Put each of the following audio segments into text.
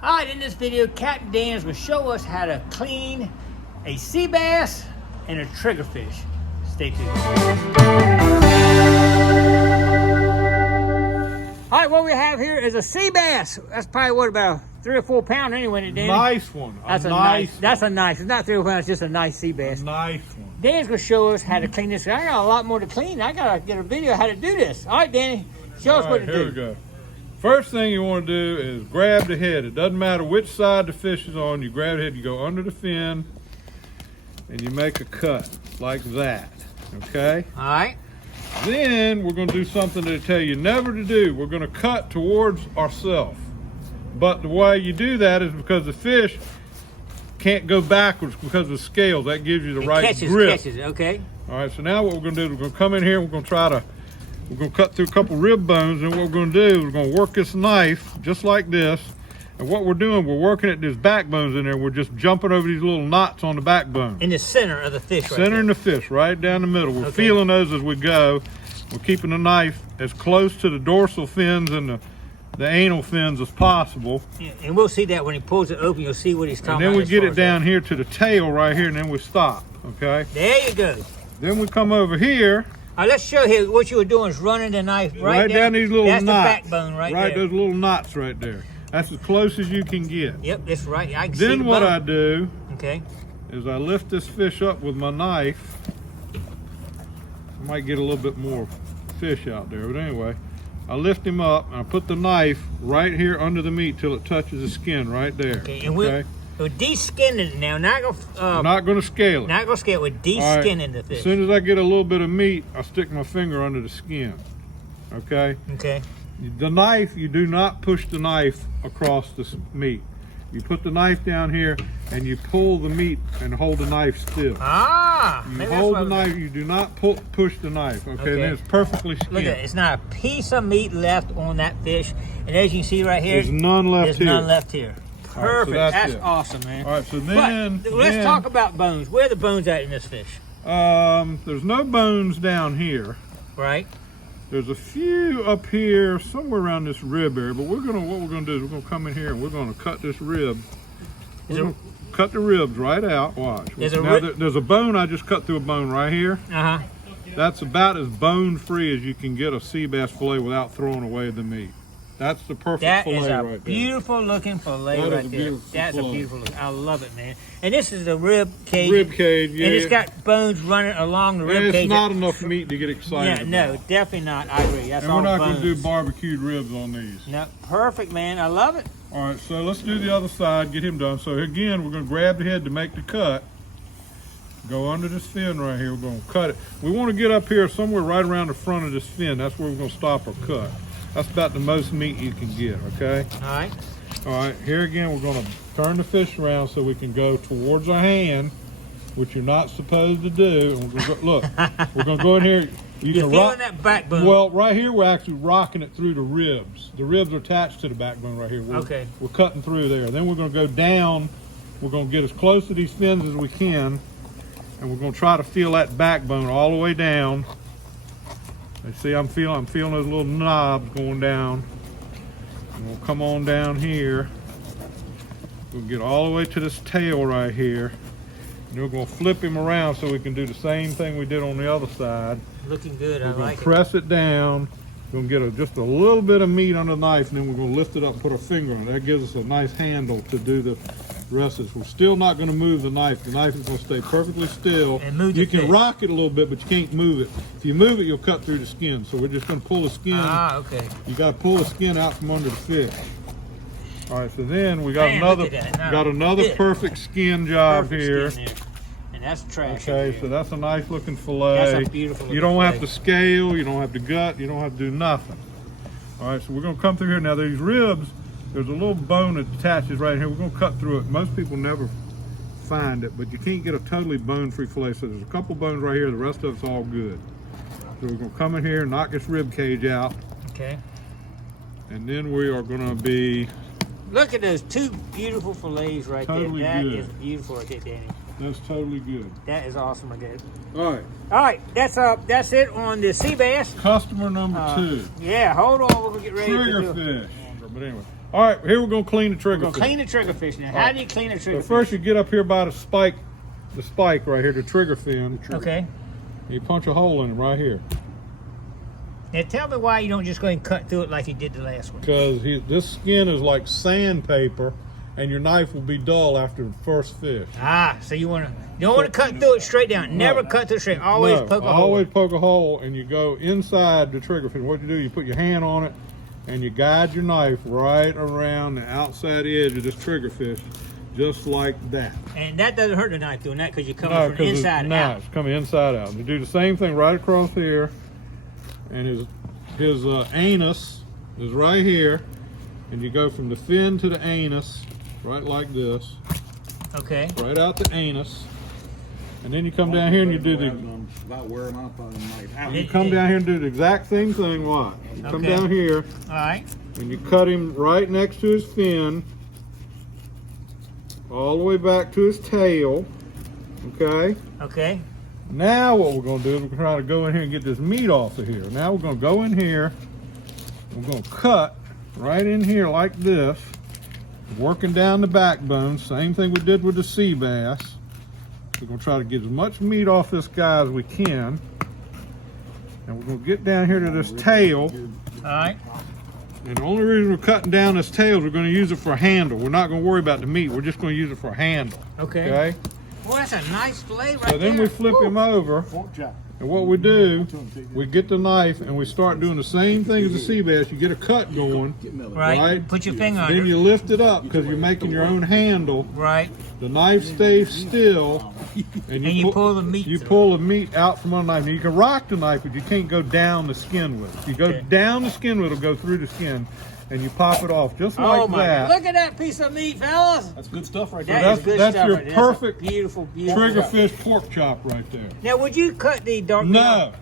Alright, in this video, Captain Dan's will show us how to clean a sea bass and a triggerfish. Stay tuned. Alright, what we have here is a sea bass. That's probably what, about 3 or 4 pounds anyway, Danny? Nice one. That's a nice. That's a nice. It's not 3 or 4 pounds, it's just a nice sea bass. A nice one. Dan's gonna show us how to clean this. I got a lot more to clean. I gotta get a video how to do this. Alright, Danny, show us what to do. Here we go. First thing you want to do is grab the head. It doesn't matter which side the fish is on. You grab the head, you go under the fin, and you make a cut like that, okay? All right. Then we're going to do something they tell you never to do. We're going to cut towards ourselves. But the way you do that is because the fish can't go backwards because of the scales. That gives you the right grip. Catches it, okay. All right, so now what we're going to do is we're going to come in here and we're going to cut through a couple rib bones, and what we're going to do is we're going to work this knife just like this. And what we're doing, we're working at these backbones in there. We're just jumping over these little knots on the backbone. In the center of the fish, right Center in the fish, right down the middle. We're feeling those as we go. We're keeping the knife as close to the dorsal fins and the anal fins as possible. Yeah, and we'll see that when he pulls it open, you'll see what he's talking about. And then we get it down here to the tail right here, and then we stop, okay? There you go. Then we come over here. All right, let's show you what you were doing is running the knife right down these little knots. That's the backbone right there. Right, those little knots right there. That's as close as you can get. Yep, that's right. I can see Then what I do is I lift this fish up with my knife. I might get a little bit more fish out there, but anyway, I lift him up and I put the knife right here under the meat till it touches the skin right there. Okay, and we're de-skinning it now. Not going to scale it. Not going to scale it. We're de-skinning the fish. As soon as I get a little bit of meat, I stick my finger under the skin. Okay? Okay. The knife, you do not push the knife across the meat. You put the knife down here and you pull the meat and hold the knife still. You hold the knife, you do not push the knife, okay? Then it's perfectly skinned. Look at it, it's not a piece of meat left on that fish. And as you can see right here, there's none left here. There's none left here. Perfect, right, so that's awesome, man. All right, so then... let's talk about bones. Where are the bones at in this fish? There's no bones down here. Right. There's a few up here, somewhere around this rib area, but what we're gonna do is we're gonna come in here and we're gonna cut this rib. We're gonna cut the ribs right out, watch. There's a bone, I just cut through a bone right here. That's about as bone-free as you can get a sea bass fillet without throwing away the meat. That's the perfect fillet right there. That is a beautiful looking fillet right there. That's a beautiful look. I love it, man. And this is the rib cage. Rib cage, yeah. And it's got bones running along the rib cage. It's not enough meat to get excited about. No, definitely not. I agree. That's all bones. And we're not going to do barbecued ribs on these. No, perfect, man. I love it. All right, so let's do the other side, get him done. So again, we're going to grab the head to make the cut. Go under this fin right here. We're going to cut it. We want to get up here somewhere right around the front of this fin. That's where we're going to stop our cut. That's about the most meat you can get, okay? All right. All right, here again, we're going to turn the fish around so we can go towards our hand, which you're not supposed to do. And we're going to look, we're going to go in here. You're feeling that backbone. Well, right here, we're actually rocking it through the ribs. The ribs are attached to the backbone right here. We're cutting through there. Then we're going to go down. We're going to get as close to these fins as we can, and we're going to try to feel that backbone all the way down. You see, I'm feeling those little knobs going down. And we'll come on down here. We'll get all the way to this tail right here. And we're going to flip him around so we can do the same thing we did on the other side. Looking good, I like it. We're going to press it down. We're going to get just a little bit of meat on the knife, and then we're going to lift it up and put our finger on it. That gives us a nice handle to do the rest of this. We're still not going to move the knife. The knife is going to stay perfectly still. You can rock it a little bit, but you can't move it. If you move it, you'll cut through the skin. So we're just going to pull the skin. You got to pull the skin out from under the fish. All right, so then we got another perfect skin job here. And that's trash. Okay, so that's a nice looking fillet. That's a beautiful looking You don't have fillet. to scale, you don't have to gut, you don't have to do nothing. All right, so we're going to come through here. Now these ribs, there's a little bone that attaches right here. We're going to cut through it. Most people never find it, but you can't get a totally bone-free fillet. So there's a couple bones right here. The rest of it's all good. So we're going to come in here and knock this rib cage out. Okay. And then we are going to be... Look at those two beautiful fillets right there. That is beautiful right there, Danny. That's totally good. That is awesome right there. All right. All right, that's it on the sea bass. Customer number 2. Yeah, hold on, we'll get ready to do Triggerfish. But anyway, All right, here we're gonna clean the triggerfish. We're gonna clean the triggerfish now. How do you clean a triggerfish? So first you get up here by the spike right here, the trigger fin. Okay. You punch a hole in it right here. Now tell me why you don't just go ahead and cut through it like you did the last one. Because this skin is like sandpaper, and your knife will be dull after the first fish. Ah, so you don't want to cut through it straight down. Never cut through it straight. Always poke a hole. Always poke a hole, and you go inside the trigger fin. What you do, you put your hand on it, and you guide your knife right around the outside edge of this trigger fish, just like that. And that doesn't hurt the knife doing that because you're coming from inside out. No, it's coming inside out. You do the same thing right across here, and his anus is right here, and you go from the fin to the anus, right like this. Okay. Right out the anus, and then you come down here and you do the. You come down here and do the exact same thing. Watch. You come down here. All right. And you cut him right next to his fin, all the way back to his tail. Okay. Okay. Now what we're going to do is we're going to try to go in here and get this meat off of here. Now we're going to go in here. We're going to cut right in here like this, working down the backbone. Same thing we did with the sea bass. We're going to try to get as much meat off this guy as we can. And we're going to get down here to this tail. All right. And the only reason we're cutting down this tail is we're going to use it for a handle. We're not going to worry about the meat. We're just going to use it for a handle. Okay. Well, that's a nice fillet right there. So then we flip him over. And what we do, we get the knife and we start doing the same thing as the sea bass. You get a cut going. Right. Put your finger on it. Then you lift it up because you're making your own handle. Right. The knife stays still. And you pull the meat. You pull the meat out from under the knife. Now you can rock the knife, but you can't go down the skin with it. You go down the skin with it, it'll go through the skin. And you pop it off just like that. Look at that piece of meat, fellas. That's good stuff right there. That is good that's stuff your right there. perfect beautiful triggerfish pork chop right there. Now, would you cut the dark meat? No.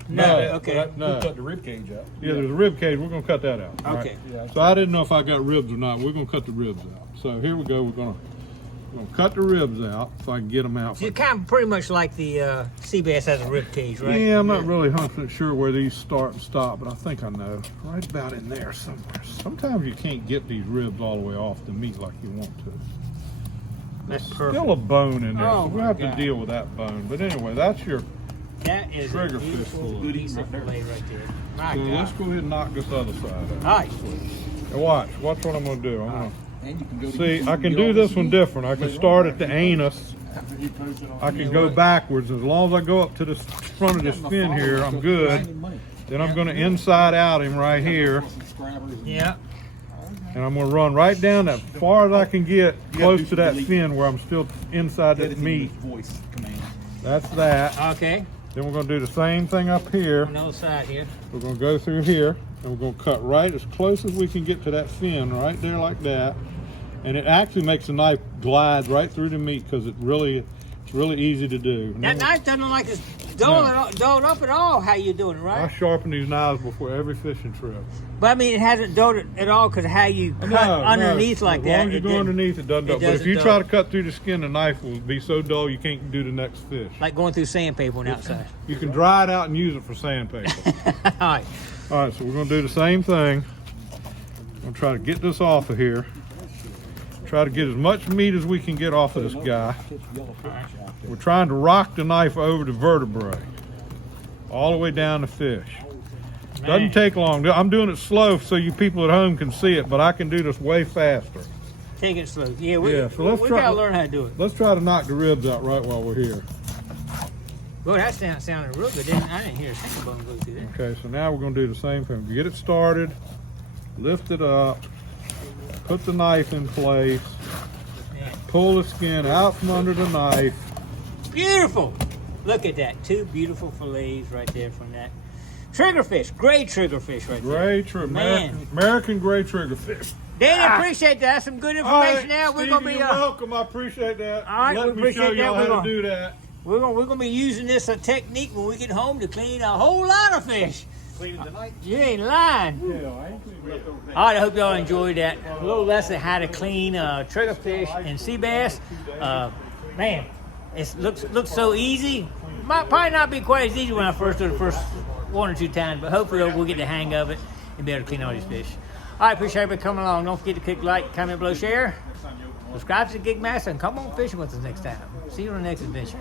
Okay. No. We cut the rib cage out. Yeah, there's a rib cage. We're going to cut that out. Okay. Right? So I didn't know if I got ribs or not. We're going to cut the ribs out. So here we go. We're going to cut the ribs out if I can get them out. So it's kind of pretty much like the sea bass has a rib cage, right? Yeah, I'm not really 100% sure where these start and stop, but I think I know. Right about in there somewhere. Sometimes you can't get these ribs all the way off the meat like you want to. That's There's perfect. still a bone in there, Oh, so we'll have to deal with that bone. But anyway, that's your That is a triggerfish beautiful fillet. piece of fillet right there. My So God. let's go ahead and knock this other side out. All right. Now watch what I'm going to do. I'm going to And you can go to see. I can do this one different. I can start at the anus. I can go backwards as long as I go up to the front of this fin here. I'm good. Then I'm going to inside out him right here, Yeah. and I'm going to run right down as far as I can get close to that fin where I'm still inside that meat. voice command. That's that. Okay. Then we're going to do the same thing up here. On the other side here. We're going to go through here, and we're going to cut right as close as we can get to that fin, right there like that. And it actually makes the knife glide right through the meat because it's really easy to do. That knife doesn't look like it's dulled up at all. How you doing, I right? sharpen these knives before every fishing trip. But I mean, it hasn't dulled it at all because of how you cut underneath like that. As long as you go underneath, it doesn't dull. But if you dull. try to cut through the skin, the knife will be so dull you can't do the next fish. Like going through sandpaper on the outside. You can dry it out and use it for sandpaper. All right. All right, so we're going to do the same thing. I'm going to try to get this off of here. Try to get as much meat as we can get off of this guy. We're trying to rock the knife over the vertebrae, all the way down the fish. Doesn't take long. I'm doing it slow so you people at home can see it, but I can do this way faster. Take it slow. Yeah, we So let's we try. gotta learn how to do it. Let's try to knock the ribs out right while we're here. Well, that sounded real good. I didn't hear a single bone go through that. Okay, so now we're going to do the same thing. Get it started, lift it up, put the knife in place, pull the skin out from under the knife. Beautiful. Look at that. Two beautiful fillets right there from that. Triggerfish. Gray triggerfish right there. American gray triggerfish. Danny, appreciate that. That's some good information now. We're going to be... You're welcome. I appreciate that. All right, Let we me show appreciate y'all that. how to do that. We're gonna be using this technique when we get home to clean a whole lot of fish. Cleaning tonight? You ain't lying. Yeah, I ain't cleaning up those. All right, I hope y'all enjoyed that. A little lesson how to clean triggerfish and sea bass. Man, it looks so easy. Might probably not be quite as easy when I first do the first one or two times, but hopefully we'll get the hang of it and be able to clean all these fish. All right, appreciate everybody coming along. Don't forget to click like, comment below, share. Subscribe to the Gigmaster and come on fishing with us next time. See you on the next adventure.